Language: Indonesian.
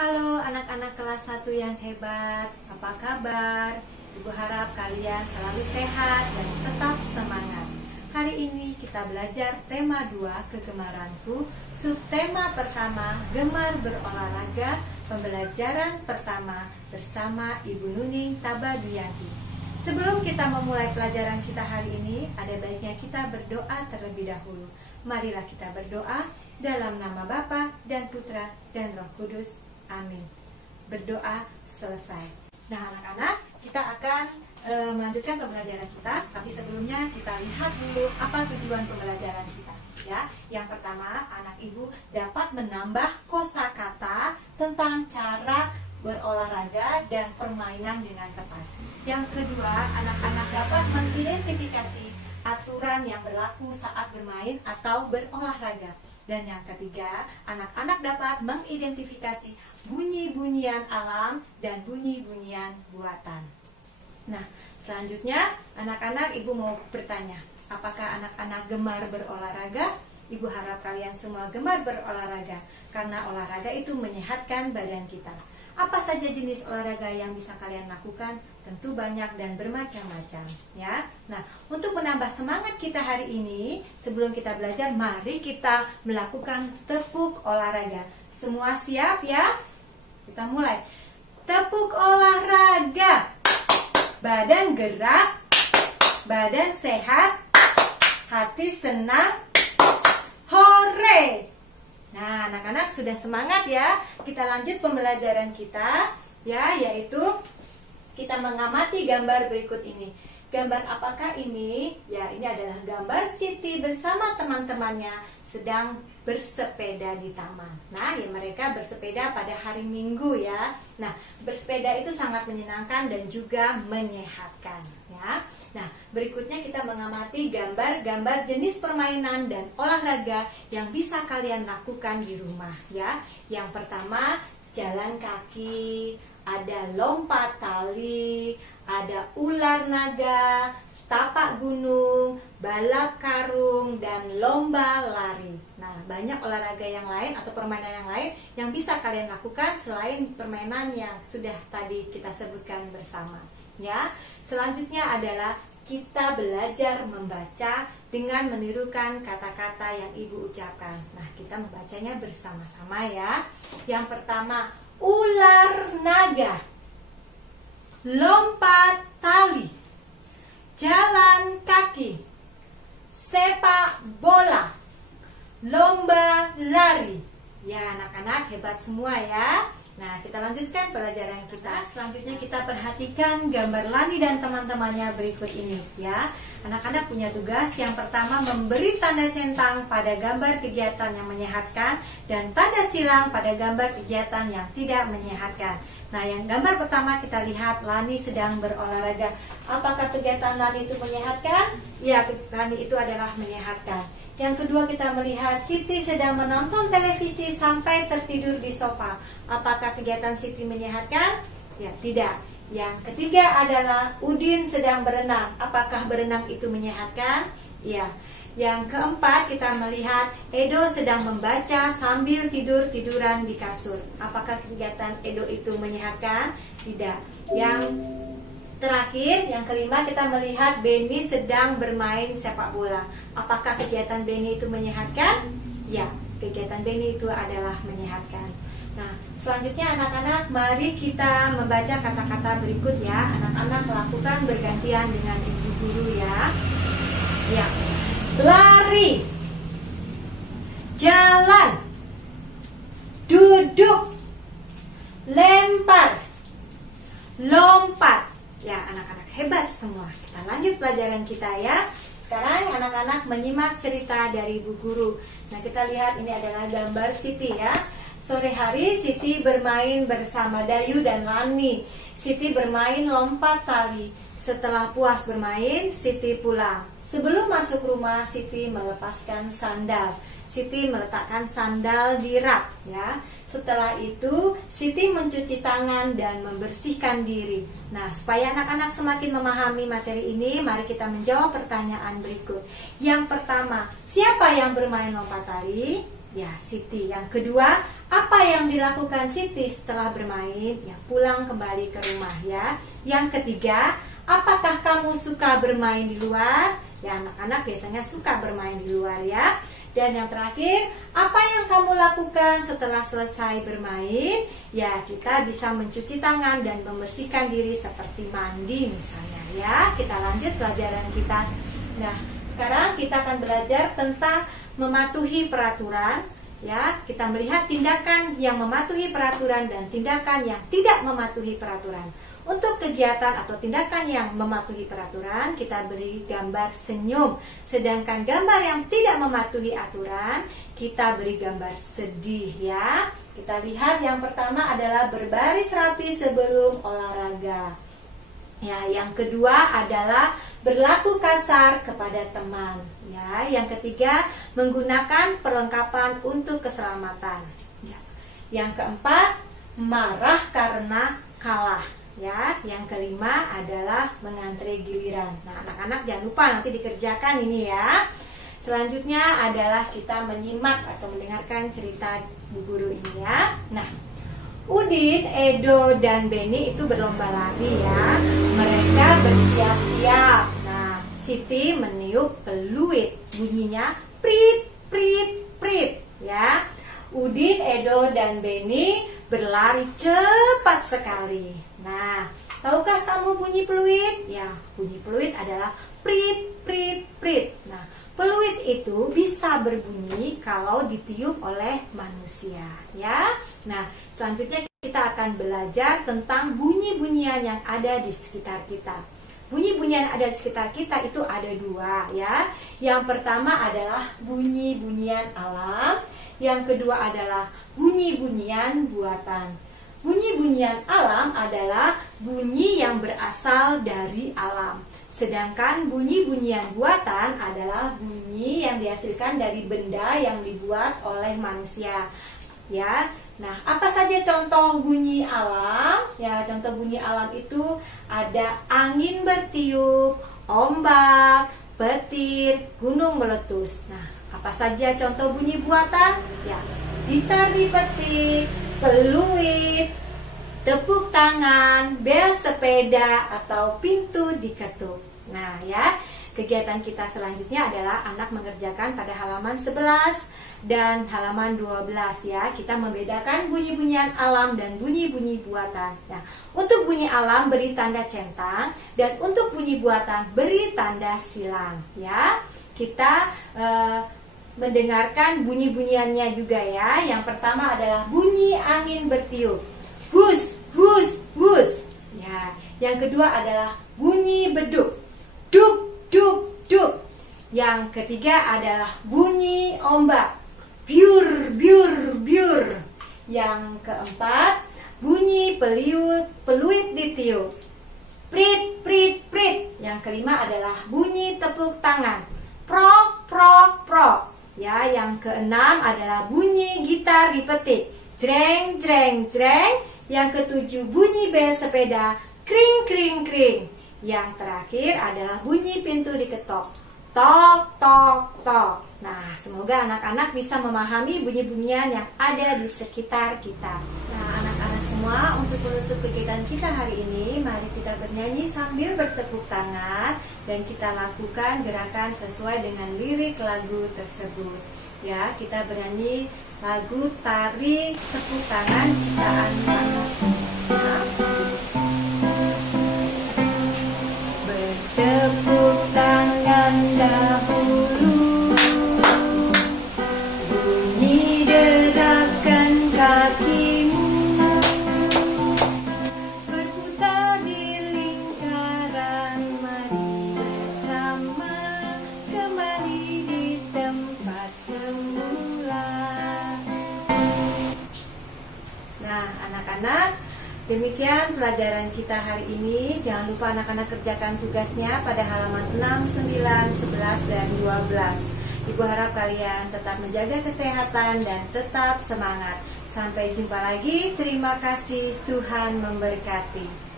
Halo anak-anak kelas 1 yang hebat, apa kabar? Ibu harap kalian selalu sehat dan tetap semangat. Hari ini kita belajar tema 2, kegemaranku. Subtema pertama, gemar berolahraga. Pembelajaran pertama bersama Ibu Nuning Tabaduyanti. Sebelum kita memulai pelajaran kita hari ini, ada baiknya kita berdoa terlebih dahulu. Marilah kita berdoa dalam nama Bapa dan Putra dan Roh Kudus. Amin. Berdoa selesai. Nah anak-anak, kita akan melanjutkan pembelajaran kita. Tapi sebelumnya kita lihat dulu apa tujuan pembelajaran kita. Ya, yang pertama, anak ibu dapat menambah kosakata tentang cara berolahraga dan permainan dengan tepat. Yang kedua, anak-anak dapat mengidentifikasi aturan yang berlaku saat bermain atau berolahraga. Dan yang ketiga, anak-anak dapat mengidentifikasi bunyi-bunyian alam dan bunyi-bunyian buatan. Nah, selanjutnya anak-anak ibu mau bertanya, apakah anak-anak gemar berolahraga? Ibu harap kalian semua gemar berolahraga, karena olahraga itu menyehatkan badan kita. Apa saja jenis olahraga yang bisa kalian lakukan? Tentu banyak dan bermacam-macam, ya. Nah, untuk menambah semangat kita hari ini, sebelum kita belajar, mari kita melakukan tepuk olahraga. Semua siap ya? Kita mulai. Tepuk olahraga. Badan gerak, badan sehat, hati senang. Hore! Nah, anak-anak sudah semangat ya? Kita lanjut pembelajaran kita, ya, yaitu kita mengamati gambar berikut ini. Gambar apakah ini? Ya, ini adalah gambar Siti bersama teman-temannya sedang bersepeda di taman. Nah, ya mereka bersepeda pada hari Minggu ya. Nah, bersepeda itu sangat menyenangkan dan juga menyehatkan ya. Nah, berikutnya kita mengamati gambar-gambar jenis permainan dan olahraga yang bisa kalian lakukan di rumah ya. Yang pertama, jalan kaki, ada lompat tali, ada ular naga, tapak gunung, balap karung, dan lomba lari. Nah, banyak olahraga yang lain atau permainan yang lain yang bisa kalian lakukan selain permainan yang sudah tadi kita sebutkan bersama. Ya, selanjutnya adalah kita belajar membaca dengan menirukan kata-kata yang ibu ucapkan. Nah, kita membacanya bersama-sama ya. Yang pertama, ular naga, lompat tali, jalan kaki, sepak bola, lomba lari. Ya, anak-anak hebat semua ya. Nah, kita lanjutkan pelajaran kita. Selanjutnya kita perhatikan gambar Lani dan teman-temannya berikut ini ya. Anak-anak punya tugas yang pertama memberi tanda centang pada gambar kegiatan yang menyehatkan dan tanda silang pada gambar kegiatan yang tidak menyehatkan. Nah, yang gambar pertama kita lihat Lani sedang berolahraga. Apakah kegiatan Lani itu menyehatkan? Ya, Lani itu adalah menyehatkan. Yang kedua kita melihat Siti sedang menonton televisi sampai tertidur di sofa. Apakah kegiatan Siti menyehatkan? Ya, tidak. Yang ketiga adalah Udin sedang berenang. Apakah berenang itu menyehatkan? Ya. Yang keempat kita melihat Edo sedang membaca sambil tidur-tiduran di kasur. Apakah kegiatan Edo itu menyehatkan? Tidak. Yang terakhir, yang kelima kita melihat Beni sedang bermain sepak bola. Apakah kegiatan Beni itu menyehatkan? Ya, kegiatan Beni itu adalah menyehatkan. Nah, selanjutnya anak-anak mari kita membaca kata-kata berikut ya. Anak-anak lakukan bergantian dengan ibu guru ya. Ya. Lari, jalan, duduk, lempar, lompat. Ya, anak-anak hebat semua. Kita lanjut pelajaran kita ya. Sekarang anak-anak menyimak cerita dari ibu guru. Nah, kita lihat ini adalah gambar Siti ya. Sore hari Siti bermain bersama Dayu dan Lani. Siti bermain lompat tali. Setelah puas bermain, Siti pulang. Sebelum masuk rumah, Siti melepaskan sandal. Siti meletakkan sandal di rak ya. Setelah itu, Siti mencuci tangan dan membersihkan diri. Nah, supaya anak-anak semakin memahami materi ini, mari kita menjawab pertanyaan berikut. Yang pertama, siapa yang bermain lompat tali? Ya, Siti. Yang kedua, apa Apa yang dilakukan Siti setelah bermain? Ya, pulang kembali ke rumah ya. Yang ketiga, apakah kamu suka bermain di luar? Ya, anak-anak biasanya suka bermain di luar ya. Dan yang terakhir, apa yang kamu lakukan setelah selesai bermain? Ya, kita bisa mencuci tangan dan membersihkan diri seperti mandi misalnya ya. Kita lanjut pelajaran kita. Nah, sekarang kita akan belajar tentang mematuhi peraturan. Ya, kita melihat tindakan yang mematuhi peraturan dan tindakan yang tidak mematuhi peraturan. Untuk kegiatan atau tindakan yang mematuhi peraturan, kita beri gambar senyum. Sedangkan gambar yang tidak mematuhi aturan, kita beri gambar sedih ya. Kita lihat yang pertama adalah berbaris rapi sebelum olahraga. Ya, yang kedua adalah berlaku kasar kepada teman. Ya, yang ketiga menggunakan perlengkapan untuk keselamatan. Ya. Yang keempat marah karena kalah. Ya, yang kelima adalah mengantre giliran. Nah, anak-anak jangan lupa nanti dikerjakan ini ya. Selanjutnya adalah kita menyimak atau mendengarkan cerita Bu Guru ini ya. Nah, Udin, Edo, dan Beni itu berlomba lari ya. Mereka bersiap-siap. Nah, Siti meniup peluit. Bunyinya prit, prit, prit ya. Udin, Edo, dan Beni berlari cepat sekali. Nah, tahukah kamu bunyi peluit? Ya, bunyi peluit adalah prit, prit, prit. Nah, peluit itu bisa berbunyi kalau ditiup oleh manusia ya. Nah, selanjutnya kita akan belajar tentang bunyi-bunyian yang ada di sekitar kita. Bunyi-bunyian yang ada di sekitar kita itu ada dua ya. Yang pertama adalah bunyi-bunyian alam. Yang kedua adalah bunyi-bunyian buatan. Bunyi-bunyian alam adalah bunyi yang berasal dari alam. Sedangkan bunyi-bunyian buatan adalah bunyi yang dihasilkan dari benda yang dibuat oleh manusia. Ya. Nah, apa saja contoh bunyi alam? Ya, contoh bunyi alam itu ada angin bertiup, ombak, petir, gunung meletus. Nah, apa saja contoh bunyi buatan? Ya, gitar dipetik, peluit, tepuk tangan, bel sepeda, atau pintu diketuk. Nah ya, kegiatan kita selanjutnya adalah anak mengerjakan pada halaman 11 dan halaman 12 ya. Kita membedakan bunyi-bunyian alam dan bunyi-bunyi buatan. Nah, untuk bunyi alam beri tanda centang dan untuk bunyi buatan beri tanda silang ya. Kita mendengarkan bunyi-bunyiannya juga ya. Yang pertama adalah bunyi angin bertiup. Hus, hus, hus. Ya, yang kedua adalah bunyi beduk. Duk, duk, duk. Yang ketiga adalah bunyi ombak. Biur, biur, biur. Yang keempat, bunyi peluit ditiup. Prit, prit, prit. Yang kelima adalah bunyi tepuk tangan. Prok, prok, prok. Ya, yang keenam adalah bunyi gitar dipetik. Jreng, jreng, jreng. Yang ketujuh bunyi bel sepeda. Kring, kring, kring. Yang terakhir adalah bunyi pintu diketok. Tok, tok, tok. Nah, semoga anak-anak bisa memahami bunyi-bunyian yang ada di sekitar kita. Nah, anak-anak semua, untuk menutup kegiatan kita hari ini, mari kita bernyanyi sambil bertepuk tangan dan kita lakukan gerakan sesuai dengan lirik lagu tersebut. Ya, kita bernyanyi lagu Tari Tepuk Tangan Ciptaan Manusia. Bertepuk tangan dahulu, bunyi derakan kakimu, berputar di lingkaran, mari bersama kembali di tempat semula. Nah, anak-anak, demikian pelajaran kita hari ini. Jangan lupa anak-anak kerjakan tugasnya pada halaman 6, 9, 11, dan 12. Ibu harap kalian tetap menjaga kesehatan dan tetap semangat. Sampai jumpa lagi. Terima kasih. Tuhan memberkati.